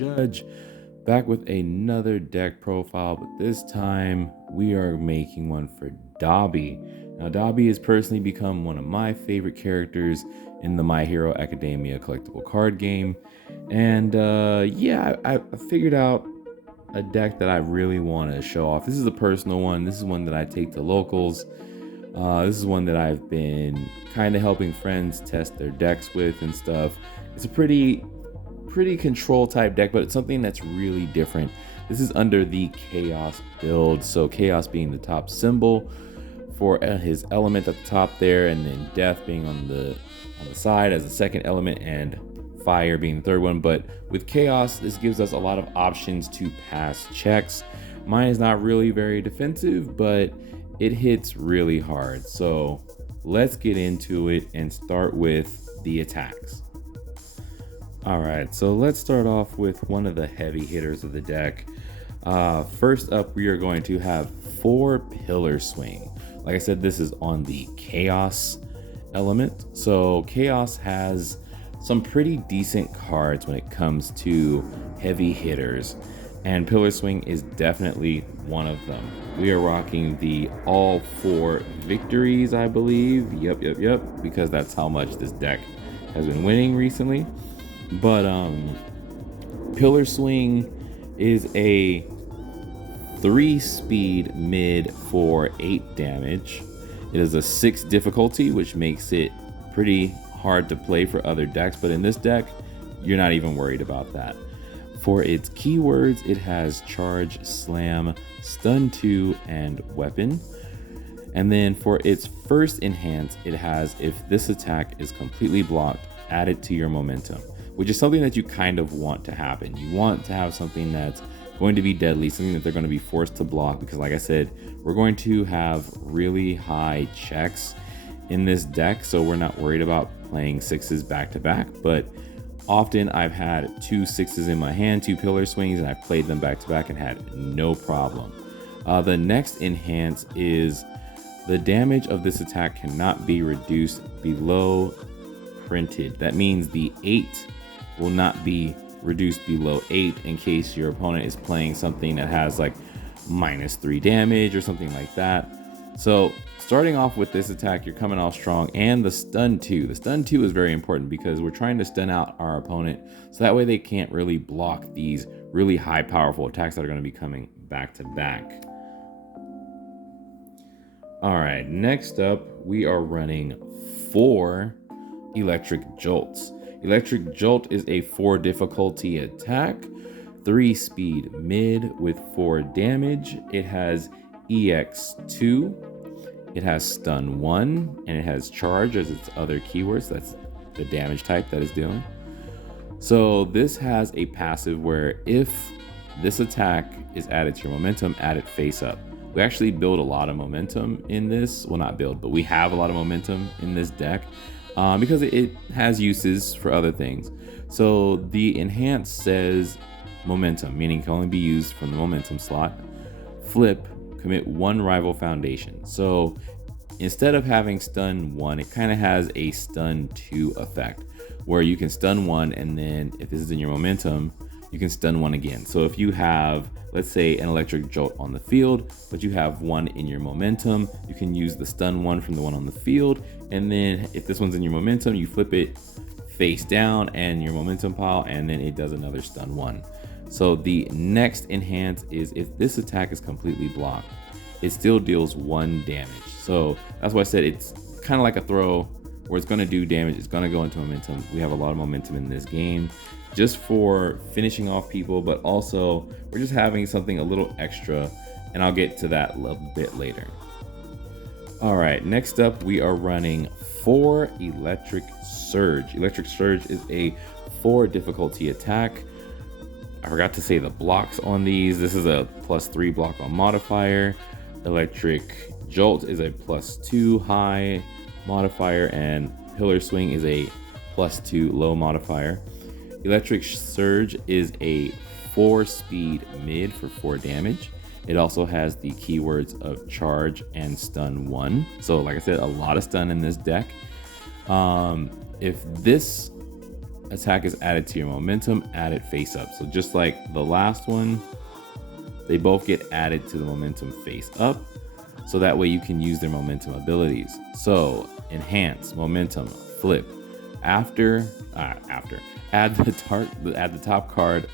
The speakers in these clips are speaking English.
Judge, back with another deck profile, but this time we are making one for Dabi. Now, Dabi has personally become one of my favorite characters in the My Hero Academia collectible card game, and I figured out a deck that I really want to show off. This is a personal one. This is one that I take to locals. This is one that I've been kind of helping friends test their decks with and stuff. It's a pretty control type deck, but it's something that's really different. This is under the Chaos build, so Chaos being the top symbol for his element at the top there, and then Death being on the side as the second element, and Fire being the third one. But with Chaos, this gives us a lot of options to pass checks. Mine is not really very defensive, but it hits really hard. So let's get into it and start with the attacks. All right, so let's start off with one of the heavy hitters of the deck. First up, we are going to have 4 Pillar Swing. Like I said, this is on the Chaos element. So Chaos has some pretty decent cards when it comes to heavy hitters, and Pillar Swing is definitely one of them. We are rocking the all 4 victories, I believe. Yep, because that's how much this deck has been winning recently. But Pillar Swing is a 3-speed mid for 8 damage. It is a 6 difficulty, which makes it pretty hard to play for other decks, but in this deck, you're not even worried about that. For its keywords, it has Charge, Slam, Stun 2, and Weapon. And then for its first enhance, it has if this attack is completely blocked, add it to your momentum, which is something that you kind of want to happen. You want to have something that's going to be deadly, something that they're going to be forced to block, because like I said, we're going to have really high checks in this deck, so we're not worried about playing 6s back to back. But often I've had 2 6s in my hand, 2 Pillar Swings, and I've played them back to back and had no problem. The next enhance is the damage of this attack cannot be reduced below printed. That means the 8 will not be reduced below 8 in case your opponent is playing something that has like -3 damage or something like that. So starting off with this attack, you're coming off strong, and the stun 2. The stun 2 is very important because we're trying to stun out our opponent, so that way they can't really block these really high powerful attacks that are going to be coming back to back. All right, next up, we are running 4 Electric Jolts. Electric Jolt is a 4 difficulty attack, 3 speed mid with 4 damage. It has EX2, it has Stun 1, and it has Charge as its other keywords. That's the damage type that is dealing. So this has a passive where if this attack is added to your momentum, add it face up. We actually build a lot of momentum in this. Well, not build, but we have a lot of momentum in this deck because it has uses for other things. So the enhance says momentum, meaning it can only be used from the momentum slot. Flip, commit 1 rival foundation. So instead of having stun 1, it kind of has a stun 2 effect where you can stun 1, and then if this is in your momentum, you can stun 1 again. So if you have, let's say, an Electric Jolt on the field, but you have 1 in your momentum, you can use the stun 1 from the one on the field, and then if this one's in your momentum, you flip it face down and your momentum pile, and then it does another stun 1. So the next enhance is if this attack is completely blocked, it still deals 1 damage. So that's why I said it's kind of like a throw where it's going to do damage. It's going to go into momentum. We have a lot of momentum in this game just for finishing off people, but also we're just having something a little extra, and I'll get to that a little bit later. All right, next up we are running 4 Electric Surge. Electric Surge is a 4 difficulty attack. I forgot to say the blocks on these. This is a +3 block on modifier. Electric Jolt is a +2 high modifier, and Pillar Swing is a +2 low modifier. Electric Surge is a 4 speed mid for 4 damage. It also has the keywords of Charge and Stun 1. So like I said, a lot of stun in this deck. If this attack is added to your momentum, add it face up. So just like the last one, they both get added to the momentum face up. So that way you can use their momentum abilities. So enhance, momentum, flip. Add the top card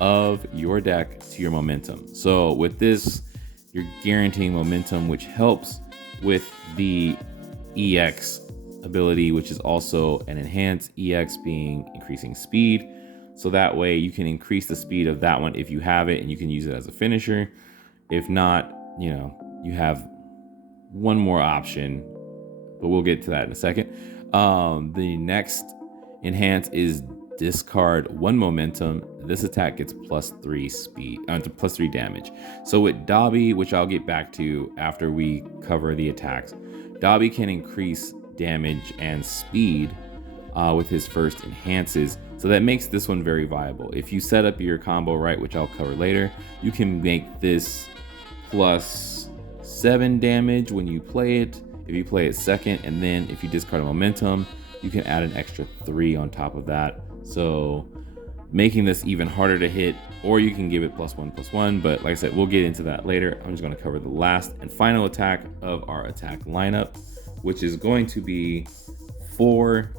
of your deck to your momentum. So with this, you're guaranteeing momentum, which helps with the EX ability, which is also an enhance, EX being increasing speed. So that way you can increase the speed of that one if you have it, and you can use it as a finisher. If not, you have one more option, but we'll get to that in a second. The next enhance is discard 1 momentum. This attack gets +3 speed, +3 damage. So with Dabi, which I'll get back to after we cover the attacks, Dabi can increase damage and speed with his first enhances. So that makes this one very viable. If you set up your combo right, which I'll cover later, you can make this +7 damage when you play it, if you play it second, and then if you discard a momentum, you can add an extra 3 on top of that. So making this even harder to hit, or you can give it +1/+1, but like I said, we'll get into that later. I'm just gonna cover the last and final attack of our attack lineup, which is going to be for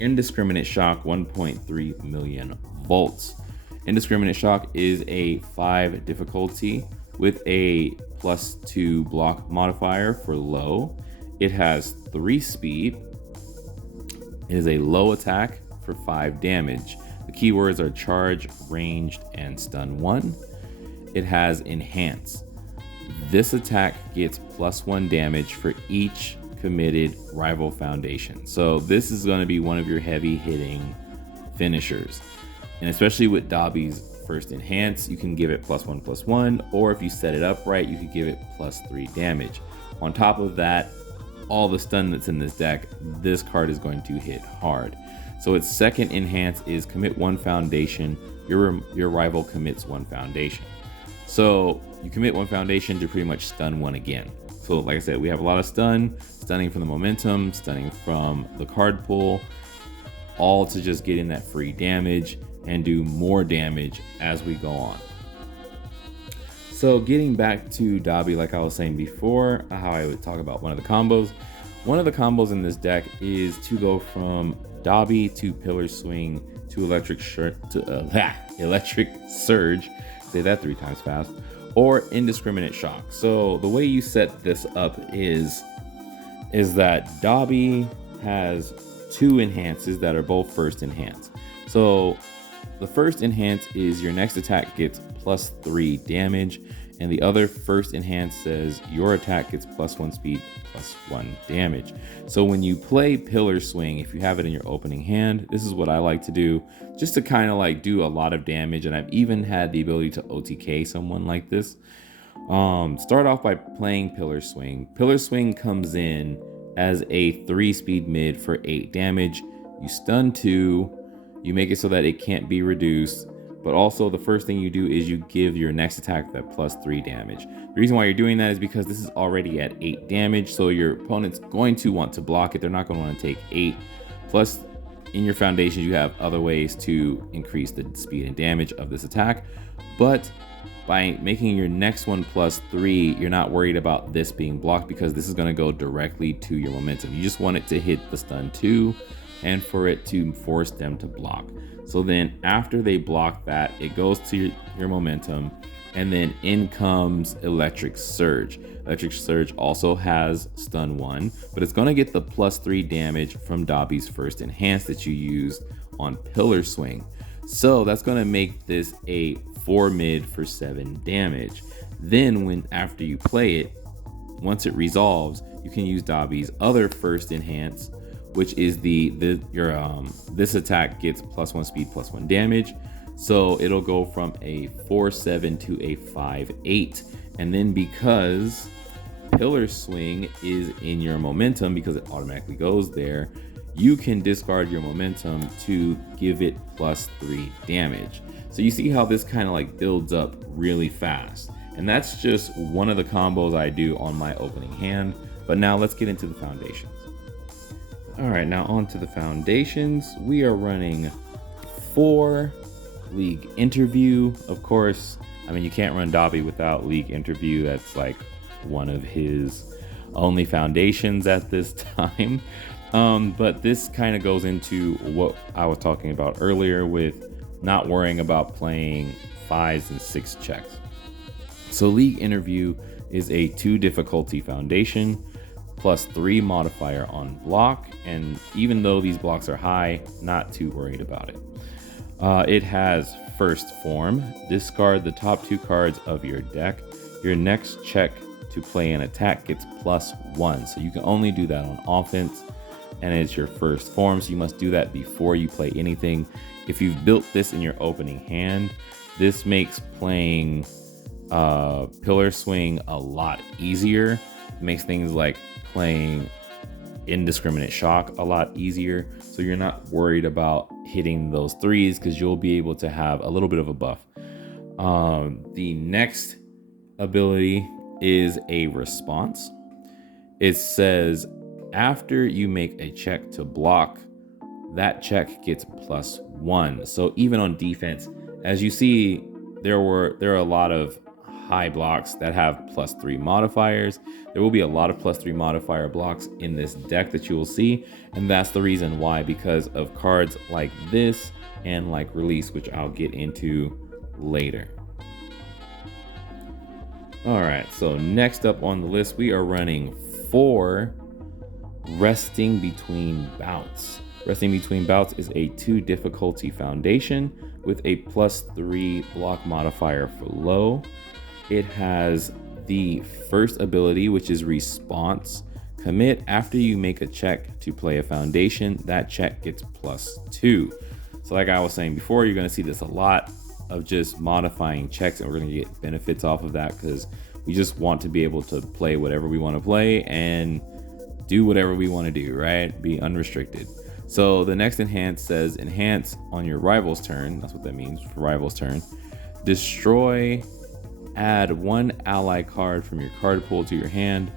Indiscriminate Shock 1.3 million volts. Indiscriminate Shock is a 5 difficulty with a +2 block modifier for low. It has 3 speed. It is a low attack for 5 damage. The keywords are charge, ranged, and stun 1. It has enhance. This attack gets +1 damage for each committed rival foundation. So this is going to be one of your heavy hitting finishers. And especially with Dabi's first enhance, you can give it +1/+1, or if you set it up right, you could give it +3 damage. On top of that, all the stun that's in this deck, this card is going to hit hard. So its second enhance is commit 1 foundation. Your rival commits 1 foundation. So you commit 1 foundation to pretty much stun 1 again. So like I said, we have a lot of stunning from the momentum, stunning from the card pool, all to just get in that free damage and do more damage as we go on. So getting back to Dabi, like I was saying before, how I would talk about one of the combos. One of the combos in this deck is to go from Dabi to Pillar Swing to Electric Surge, say that 3 times fast, or Indiscriminate Shock. So the way you set this up is that Dabi has 2 enhances that are both first enhance. So the first enhance is your next attack gets +3 damage, and the other first enhance says your attack gets +1 speed, +1 damage. So when you play Pillar Swing, if you have it in your opening hand, this is what I like to do, just to kind of like do a lot of damage. And I've even had the ability to OTK someone like this. Start off by playing Pillar Swing. Pillar Swing comes in as a 3 speed mid for 8 damage. You stun 2, you make it so that it can't be reduced, but also the first thing you do is you give your next attack that +3 damage. The reason why you're doing that is because this is already at 8 damage, so your opponent's going to want to block it. They're not going to want to take 8. Plus, in your foundations, you have other ways to increase the speed and damage of this attack, but by making your next one +3, you're not worried about this being blocked because this is going to go directly to your momentum. You just want it to hit the stun 2 and for it to force them to block. So then after they block that, it goes to your momentum, and then in comes Electric Surge. Electric Surge also has stun 1, but it's going to get the +3 damage from Dabi's first enhance that you used on Pillar Swing. So that's going to make this a 4 mid for 7 damage. Then after you play it, once it resolves, you can use Dabi's other first enhance, which is this attack gets +1 speed, +1 damage. So it'll go from a 4/7 to a 5/8. And then because Pillar Swing is in your momentum, because it automatically goes there, you can discard your momentum to give it +3 damage. So you see how this kind of like builds up really fast. And that's just one of the combos I do on my opening hand. But now let's get into the foundations. All right, now on to the foundations. We are running 4 League Interview. Of course, I mean, you can't run Dabi without League Interview. That's like one of his only foundations at this time. But this kind of goes into what I was talking about earlier with not worrying about playing 5s and 6 checks. So League Interview is a 2 difficulty foundation plus 3 modifier on block, and even though these blocks are high, not too worried about it. It has first form. Discard the top 2 cards of your deck. Your next check to play an attack gets +1, so you can only do that on offense, and it's your first form, so you must do that before you play anything. If you've built this in your opening hand, this makes playing Pillar Swing a lot easier. It makes things like playing Indiscriminate Shock a lot easier, so you're not worried about hitting those 3s because you'll be able to have a little bit of a buff. The next ability is a response. It says after you make a check to block, that check gets +1. So even on defense, as you see, there are a lot of high blocks that have +3 modifiers. There will be a lot of +3 modifier blocks in this deck that you will see, and that's the reason why, because of cards like this and like Release, which I'll get into later. All right, so next up on the list, we are running 4 Resting Between Bouts. Resting Between Bouts is a 2 difficulty foundation with a +3 block modifier for low. It has the first ability, which is Response. Commit after you make a check to play a foundation. That check gets +2. So like I was saying before, you're going to see this a lot of just modifying checks, and we're going to get benefits off of that because we just want to be able to play whatever we want to play and do whatever we want to do, right? Be unrestricted. So the next enhance says enhance on your rival's turn. That's what that means for rival's turn. Destroy, add 1 ally card from your card pool to your hand.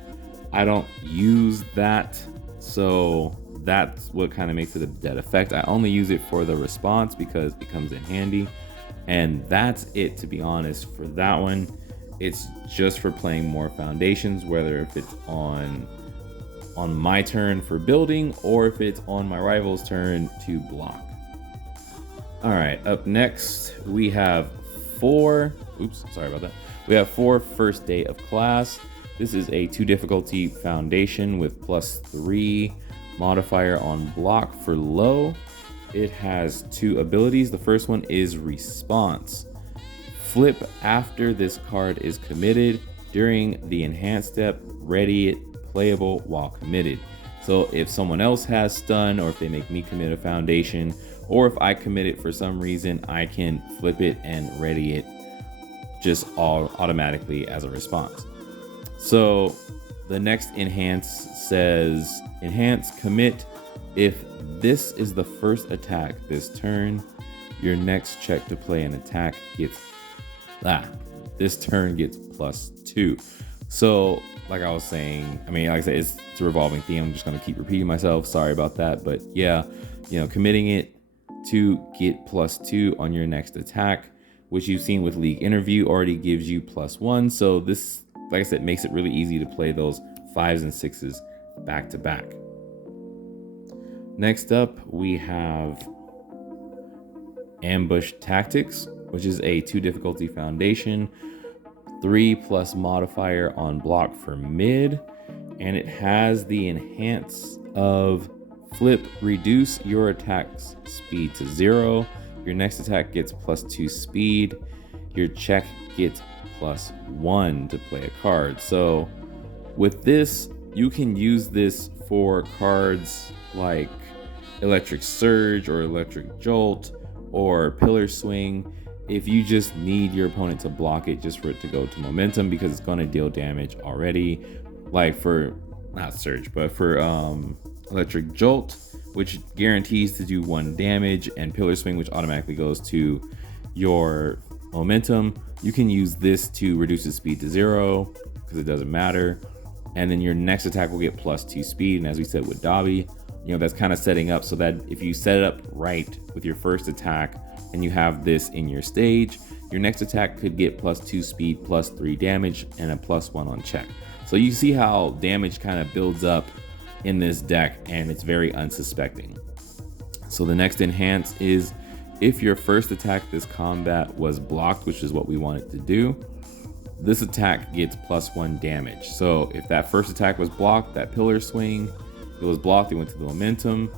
I don't use that, so that's what kind of makes it a dead effect. I only use it for the response because it comes in handy, and that's it, to be honest, for that one. It's just for playing more foundations, whether if it's on my turn for building or if it's on my rival's turn to block. All right, up next we have 4 we have 4 First Day of Class. This is a 2 difficulty foundation with +3 modifier on block for low. It has 2 abilities. The first one is Response. Flip after this card is committed. During the enhanced step, ready it playable while committed. So if someone else has stun, or if they make me commit a foundation, or if I commit it for some reason, I can flip it and ready it just all automatically as a response. So the next enhance says enhance commit. If this is the first attack this turn, your next check to play an attack gets this turn gets +2. So like I was saying, I mean, like I said, it's a revolving theme. I'm just going to keep repeating myself. Sorry about that. But yeah, committing it to get +2 on your next attack, which you've seen with League Interview, already gives you +1. So this, like I said, makes it really easy to play those 5s and 6s back to back. Next up, we have Ambush Tactics, which is a 2 difficulty foundation, 3+ modifier on block for mid, and it has the enhance of flip, reduce your attack's speed to 0. Your next attack gets +2 speed. Your check gets +1 to play a card. So with this, you can use this for cards like Electric Surge or Electric Jolt or Pillar Swing, if you just need your opponent to block it just for it to go to momentum, because it's going to deal damage already. Like for, not Surge, but for Electric Jolt, which guarantees to do 1 damage, and Pillar Swing, which automatically goes to your momentum. You can use this to reduce the speed to 0 because it doesn't matter. And then your next attack will get +2 speed. And as we said with Dabi, that's kind of setting up so that if you set it up right with your first attack and you have this in your stage, your next attack could get +2 speed, +3 damage, and a +1 on check. So you see how damage kind of builds up in this deck, and it's very unsuspecting. So the next enhance is if your first attack this combat was blocked, which is what we want it to do, this attack gets +1 damage. So if that first attack was blocked, that pillar swing, it was blocked, it went to the momentum,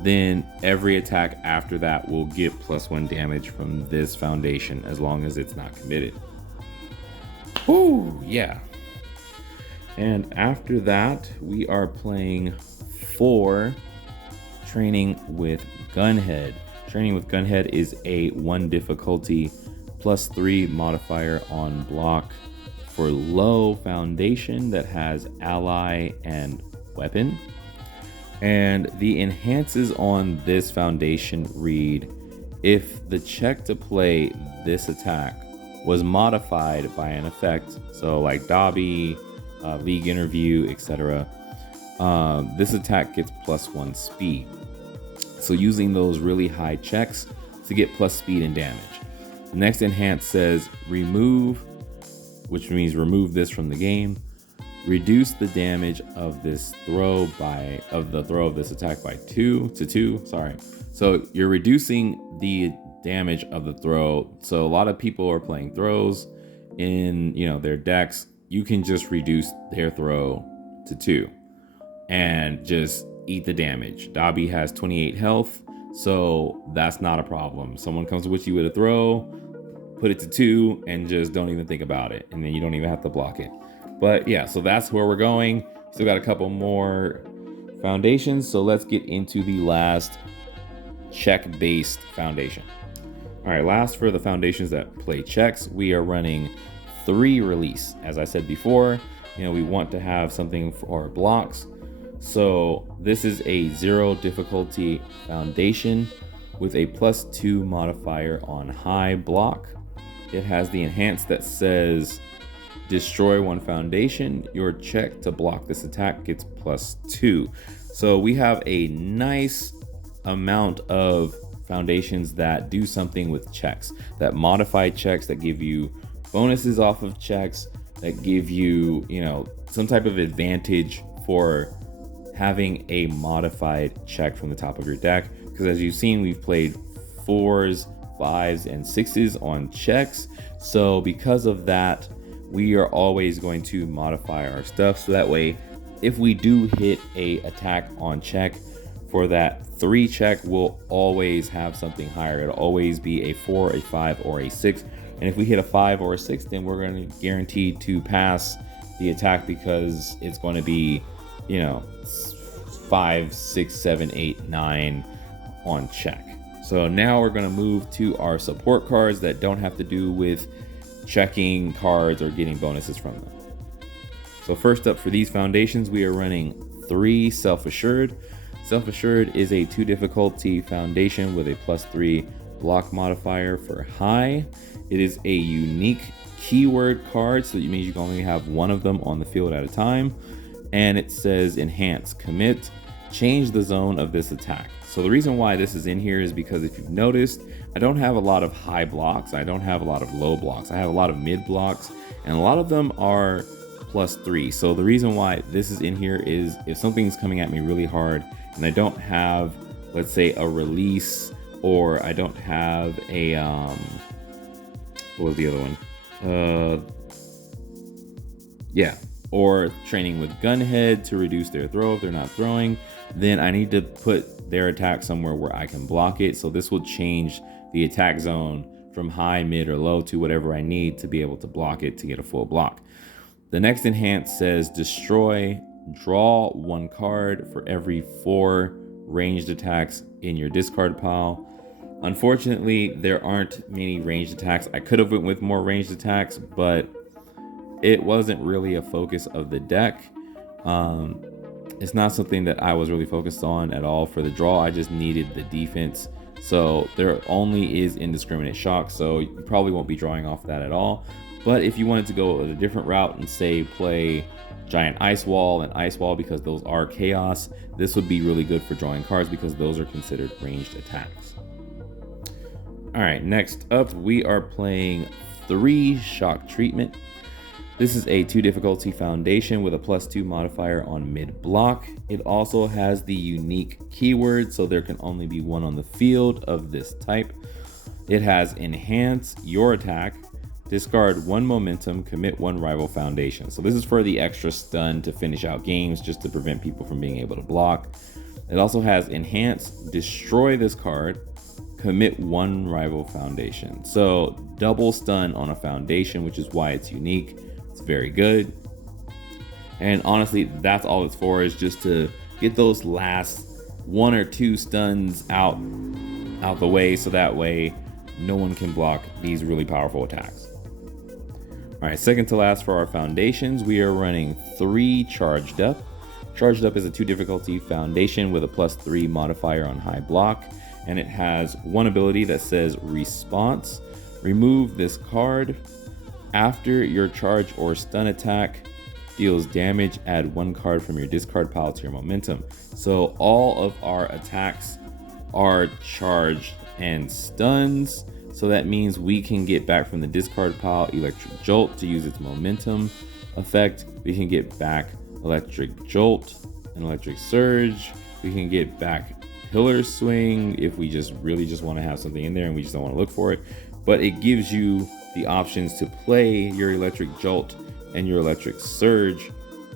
then every attack after that will get +1 damage from this foundation as long as it's not committed. Ooh, yeah. And after that, we are playing 4 Training with Gunhead. Training with Gunhead is a 1 difficulty +3 modifier on block for low foundation that has ally and weapon. And the enhances on this foundation read, if the check to play this attack was modified by an effect, so like Dabi, League Interview, etc., this attack gets +1 speed. So using those really high checks to get plus speed and damage. The next enhance says remove, which means remove this from the game. Reduce the damage of this throw of this attack by 2 to 2. So you're reducing the damage of the throw. So a lot of people are playing throws in their decks. You can just reduce their throw to 2 and just eat the damage. Dabi has 28 health, so that's not a problem. Someone comes with you with a throw, put it to 2 and just don't even think about it, and then you don't even have to block it. But yeah, so that's where we're going. Still got a couple more foundations, so let's get into the last check-based foundation. All right, last for the foundations that play checks, we are running 3 release. As I said before, we want to have something for blocks. So this is a 0 difficulty foundation with a +2 modifier on high block. It has the enhance that says destroy 1 foundation. Your check to block this attack gets +2. So we have a nice amount of foundations that do something with checks, that modify checks, that give you bonuses off of checks, that give you, some type of advantage for having a modified check from the top of your deck. Because as you've seen, we've played 4s, 5s, and 6s on checks. So because of that, we are always going to modify our stuff. So that way, if we do hit a attack on check, for that 3 check, we'll always have something higher. It'll always be a 4, a 5, or a 6. And if we hit a 5 or a 6, then we're going to guarantee to pass the attack because it's going to be, 5, 6, 7, 8, 9 on check. So now we're going to move to our support cards that don't have to do with checking cards or getting bonuses from them. So first up for these foundations, we are running 3 Self-Assured. Self-Assured is a 2 difficulty foundation with a +3 block modifier for high. It is a unique keyword card, so that means you can only have 1 of them on the field at a time. And it says enhance, commit, change the zone of this attack. So the reason why this is in here is because if you've noticed, I don't have a lot of high blocks. I don't have a lot of low blocks. I have a lot of mid blocks, and a lot of them are +3. So the reason why this is in here is if something's coming at me really hard and I don't have, let's say, a release, or I don't have a, what was the other one? Or training with Gunhead to reduce their throw if they're not throwing, then I need to put their attack somewhere where I can block it. So this will change the attack zone from high, mid, or low to whatever I need to be able to block it to get a full block. The next enhance says destroy, draw 1 card for every 4 ranged attacks in your discard pile. Unfortunately, there aren't many ranged attacks. I could have went with more ranged attacks, but it wasn't really a focus of the deck. It's not something that I was really focused on at all for the draw. I just needed the defense So there only is Indiscriminate Shock, so you probably won't be drawing off that at all. But if you wanted to go a different route and say play Giant Ice Wall and Ice Wall because those are chaos, this would be really good for drawing cards because those are considered ranged attacks. All right, next up we are playing 3 Shock Treatment. This is a 2 difficulty foundation with a +2 modifier on mid block. It also has the unique keyword, so there can only be 1 on the field of this type. It has enhance your attack, discard 1 momentum, commit 1 rival foundation. So this is for the extra stun to finish out games, just to prevent people from being able to block. It also has enhance, destroy this card, commit 1 rival foundation. So double stun on a foundation, which is why it's unique. It's very good. And honestly, that's all it's for, is just to get those last 1 or 2 stuns out the way, so that way no one can block these really powerful attacks. All right, second to last for our foundations, we are running 3 Charged Up. Charged Up is a 2 difficulty foundation with a +3 modifier on high block, and it has 1 ability that says Response. Remove this card. After your charge or stun attack deals damage, add 1 card from your discard pile to your momentum. So all of our attacks are charged and stuns. So that means we can get back from the discard pile Electric Jolt to use its momentum effect. We can get back Electric Jolt and Electric Surge. We can get back Pillar Swing if we just want to have something in there and we just don't want to look for it. But it gives you the options to play your Electric Jolt and your Electric Surge,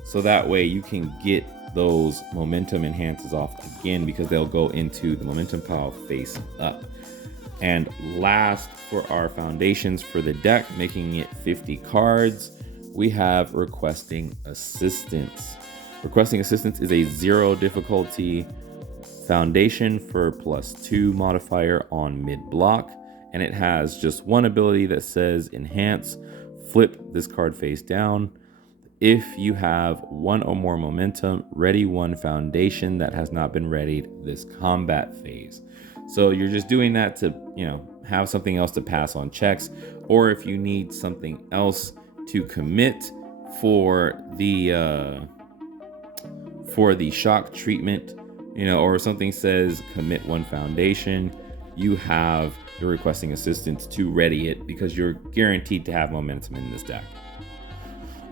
so that way you can get those momentum enhances off again, because they'll go into the momentum pile face up. And last for our foundations for the deck, making it 50 cards, we have Requesting Assistance. Requesting Assistance is a 0 difficulty foundation for +2 modifier on mid block, and it has just 1 ability that says Enhance. Flip this card face down. If you have 1 or more momentum, ready 1 foundation that has not been readied this combat phase. So you're just doing that to, have something else to pass on checks, or if you need something else to commit for the shock treatment, or something says commit 1 foundation, you have the Requesting Assistance to ready it, because you're guaranteed to have momentum in this deck.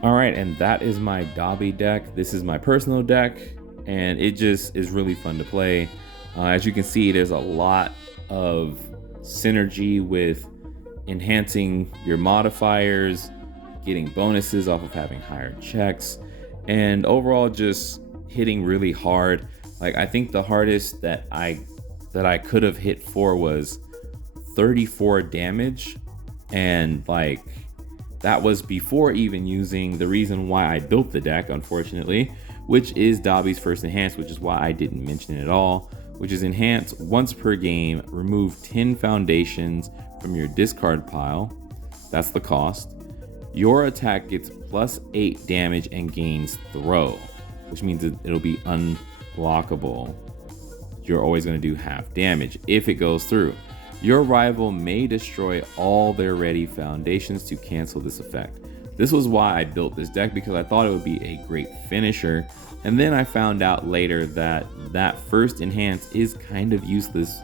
All right, and that is my Dabi deck. This is my personal deck, and it just is really fun to play. As you can see, there's a lot of synergy with enhancing your modifiers, getting bonuses off of having higher checks, and overall just hitting really hard. Like, I think the hardest that I could have hit for was 34 damage, and like that was before even using the reason why I built the deck, unfortunately, which is Dabi's first enhance, which is why I didn't mention it at all, which is enhance once per game, remove 10 foundations from your discard pile. That's the cost. Your attack gets +8 damage and gains throw, which means it'll be unblockable. You're always going to do half damage if it goes through. Your rival may destroy all their ready foundations to cancel this effect. This was why I built this deck, because I thought it would be a great finisher. And then I found out later that first enhance is kind of useless,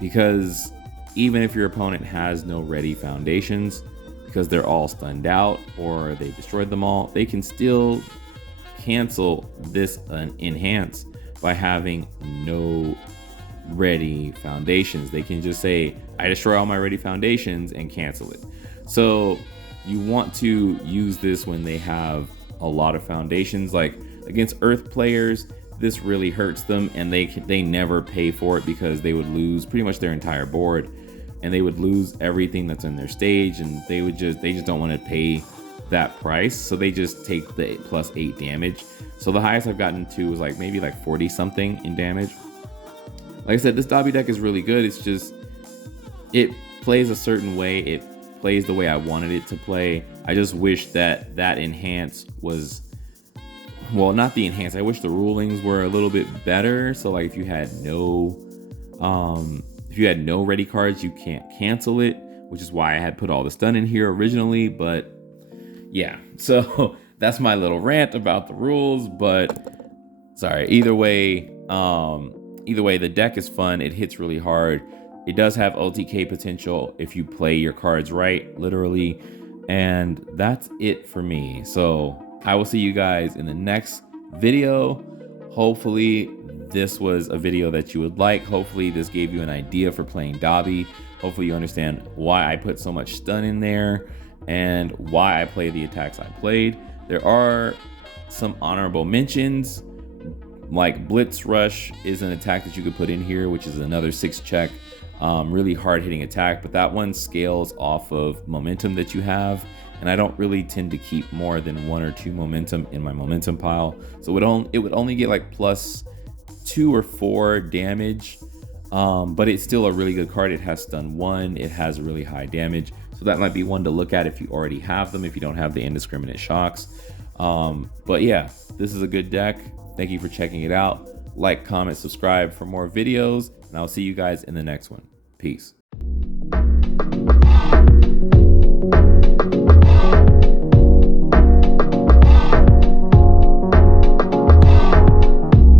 because even if your opponent has no ready foundations, because they're all stunned out or they destroyed them all, they can still cancel this enhance by having no ready foundations. They can just say, I destroy all my ready foundations, and cancel it. So you want to use this when they have a lot of foundations. Like against Earth players, this really hurts them, and they never pay for it, because they would lose pretty much their entire board, and they would lose everything that's in their stage, and they just don't want to pay that price, so they just take the +8 damage. So the highest I've gotten to was maybe 40 something in damage. Like I said, this Dabi deck is really good. It's just, it plays a certain way. It plays the way I wanted it to play. I just wish that enhance was, well, not the enhance. I wish the rulings were a little bit better. So if you had no If you had no ready cards, you can't cancel it, which is why I had put all the stun in here originally. But yeah, so that's my little rant about the rules. But sorry, either way, the deck is fun. It hits really hard. It does have OTK potential if you play your cards right, literally. And that's it for me. So I will see you guys in the next video. Hopefully this was a video that you would like. Hopefully this gave you an idea for playing Dabi. Hopefully you understand why I put so much stun in there and why I play the attacks I played. There are some honorable mentions, like Blitz Rush is an attack that you could put in here, which is another 6-check, really hard hitting attack, but that one scales off of momentum that you have. And I don't really tend to keep more than 1 or 2 momentum in my momentum pile. So it would only get like +2 or 4 damage, but it's still a really good card. It has stun 1, it has really high damage. So that might be one to look at if you already have them, if you don't have the Indiscriminate Shocks. But yeah, this is a good deck. Thank you for checking it out. Like, comment, subscribe for more videos, and I'll see you guys in the next one. Peace.